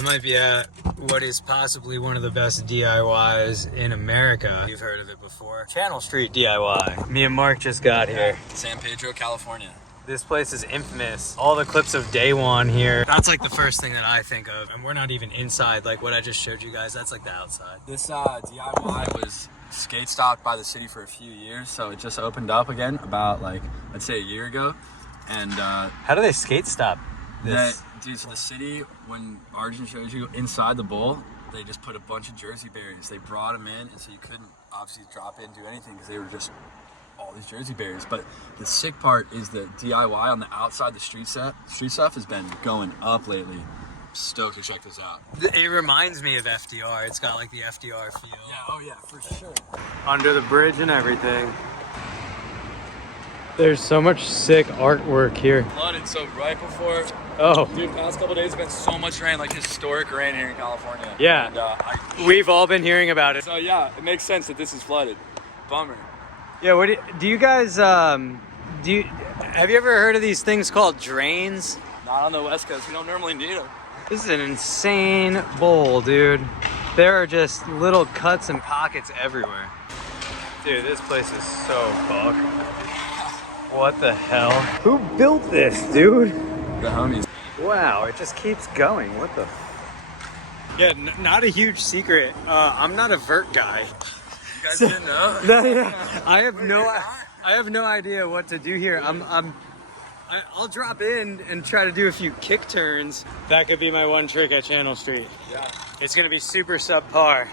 I might be at what is possibly one of the best DIYs in America. You've heard of it before. Channel Street DIY. Me and Mark just got here. San Pedro, California. This place is infamous. All the clips of day one here. That's like the first thing that I think of. And we're not even inside. Like what I just showed you guys, that's like the outside. This DIY was skate stopped by the city for a few years. So it just opened up again about like, let's say a year ago. And how do they skate stop this? Dude, so the city, when Arjun shows you inside the bowl, they just put a bunch of jersey barriers. They brought them in, and so you couldn't obviously drop in, do anything, because they were just all these jersey barriers. But the sick part is the DIY on the outside, the street stuff has been going up lately. I'm stoked to check this out. It reminds me of FDR. It's got like the FDR feel. Yeah, oh yeah, for sure. Under the bridge and everything. There's so much sick artwork here. Flooded, so right before... Oh. Dude, past couple days, been so much rain, like historic rain here in California. Yeah. And, we've all been hearing about it. So yeah, it makes sense that this is flooded. Bummer. Yeah, what do you guys, have you ever heard of these things called drains? Not on the West Coast, we don't normally need them. This is an insane bowl, dude. There are just little cuts and pockets everywhere. Dude, this place is so fucked. What the hell? Who built this, dude? The homies. Wow, it just keeps going. What the? Yeah, not a huge secret. I'm not a vert guy. You guys didn't know? Yeah, I have no idea what to do here. I'll drop in and try to do a few kick turns. That could be my one trick at Channel Street. Yeah. It's gonna be super subpar,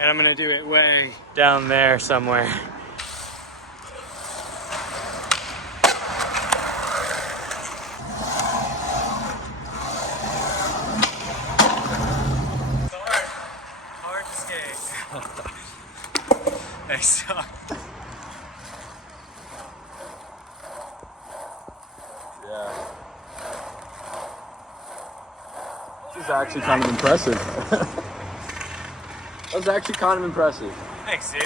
and I'm gonna do it way down there somewhere. They suck. Yeah. This is actually kind of impressive. That was actually kind of impressive. Thanks, dude.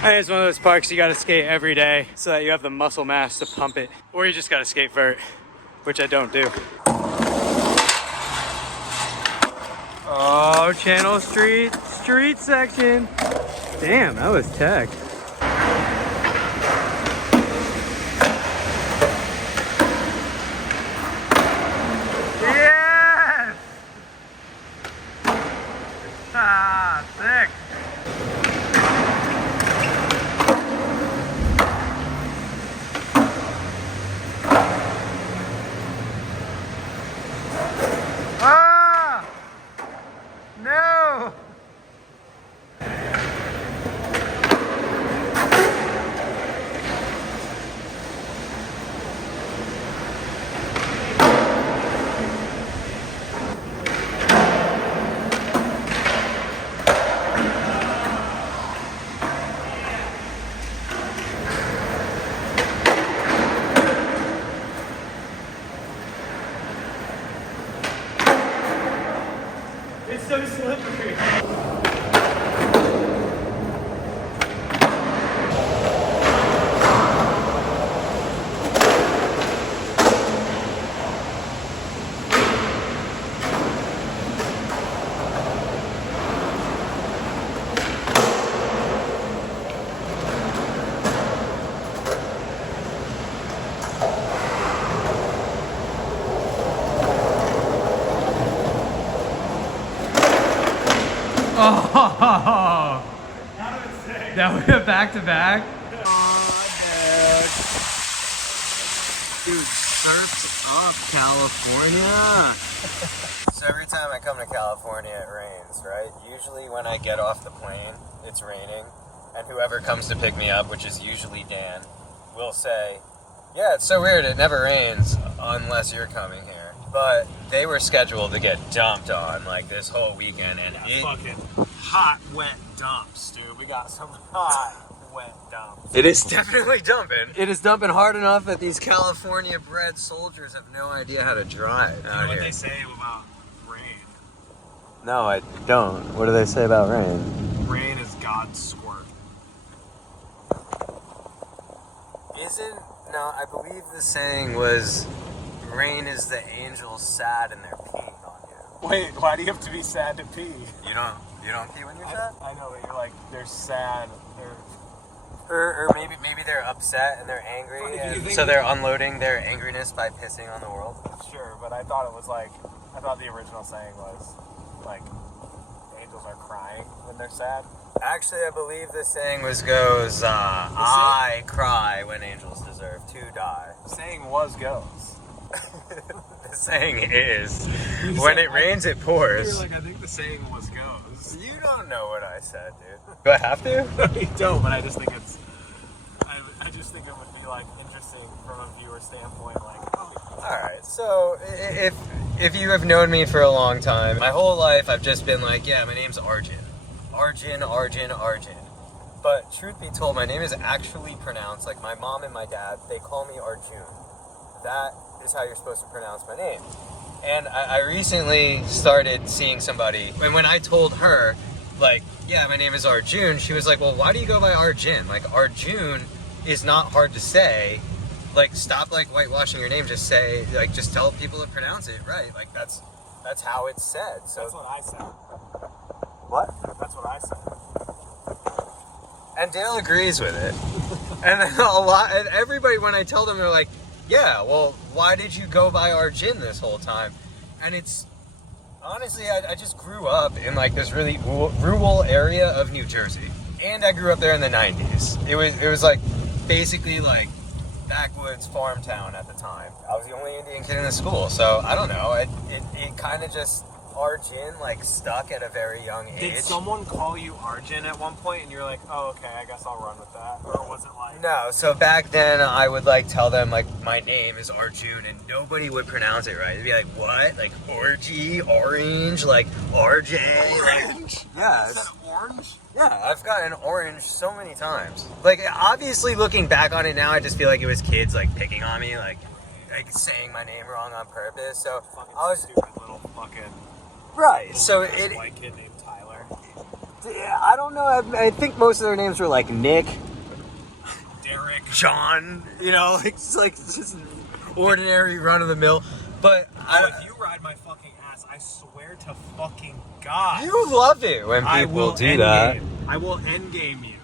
Hey, it's one of those parks you gotta skate every day so that you have the muscle mass to pump it. Or you just gotta skate vert, which I don't do. Oh, Channel Street section. Damn, that was tech. Yes! Ah, sick. Ah! No! It's so slippery. Oh, that was a back-to-back. Dude, surf's up, California. So every time I come to California, it rains, right? Usually when I get off the plane, it's raining, and whoever comes to pick me up, which is usually Dan, will say, yeah, it's so weird, it never rains unless you're coming here. But they were scheduled to get dumped on like this whole weekend, and Fucking hot, wet dumps, dude. We got some hot, wet dumps. it is definitely dumping. It is dumping hard enough that these California-bred soldiers have no idea how to drive You know out what here. they say about rain? No, I don't. What do they say about rain? Rain is God's squirt. No, I believe the saying was, rain is the angels sad and they're peeing on you. Wait, why do you have to be sad to pee? You don't pee when you're sad? I know, but you're like, they're sad. Or maybe they're upset and they're angry, But if you and think- so they're unloading their angriness by pissing on the world. Sure, but I thought the original saying was, like, angels are crying when they're sad. Actually, I believe the saying goes, I cry when angels deserve to die. The saying goes. The saying is, when it rains, it pours. You're like, I think the saying goes. You don't know what I said, dude. Do I have to? You don't, but I just think it's. I just think it would be like interesting from a viewer standpoint. Like, oh, All right. So if you have known me for a long time, my whole life I've just been like, yeah, my name's Arjun. Arjun. But truth be told, my name is actually pronounced like my mom and my dad. They call me Arjun. That is how you're supposed to pronounce my name. And I recently started seeing somebody, and when I told her, like, yeah, my name is Arjun, she was like, well, why do you go by Arjun? Like, Arjun is not hard to say. Like, stop, like, whitewashing your name. Just say, like, just tell people to pronounce it right. Like, that's how it's said. So that's what I said. what? That's what I said. And Dale agrees with it. And and everybody, when I tell them, they're like, yeah, well, why did you go by Arjun this whole time? And it's, honestly, I just grew up in, like, this really rural area of New Jersey. And I grew up there in the 90s. It was like, basically, like, backwoods farm town at the time. I was the only Indian kid in the school, so I don't know. It kind of just, Arjun, like, stuck at a very young age. Did someone call you Arjun at one point, and you're like, oh, okay, I guess I'll run with that? Or was it like... No, so back then I would, like, tell them, like, my name is Arjun, and nobody would pronounce it right. They'd be like, what? Like, orgy, orange, like, RJ? Orange? Yeah. Is that orange? Yeah, I've gotten orange so many times. Like, obviously, looking back on it now, I just feel like it was kids, like, picking on me, like saying my name wrong on purpose. So Fucking I was stupid little fucking... right. So little it, white kid named Tyler. I don't know. I think most of their names were like Nick, Derek. John. You know, like just ordinary run of the mill. But If you ride my fucking ass, I swear to fucking God. you love it when I people will do that. I will endgame you.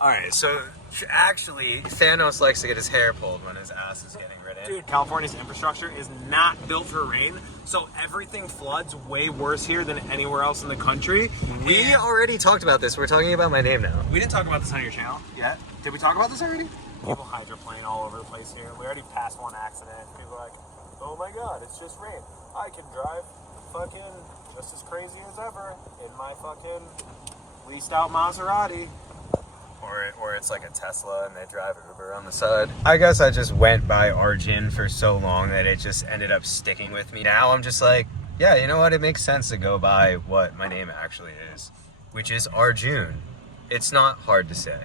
All right, so actually, Thanos likes to get his hair pulled when his ass is getting ridden. Dude, California's infrastructure is not built for rain, so everything floods way worse here than anywhere else in the country. We already talked about this. We're talking about my name now. We didn't talk about this on your channel yet. Did we talk about this already? People hydroplane all over the place here. We already passed one accident. People are like, oh my God, it's just rain. I can drive fucking just as crazy as ever in my fucking leased out Maserati. Or it's like a Tesla and they drive Uber on the side. I guess I just went by Arjun for so long that it just ended up sticking with me. Now I'm just like, yeah, you know what? It makes sense to go by what my name actually is, which is Arjun. It's not hard to say.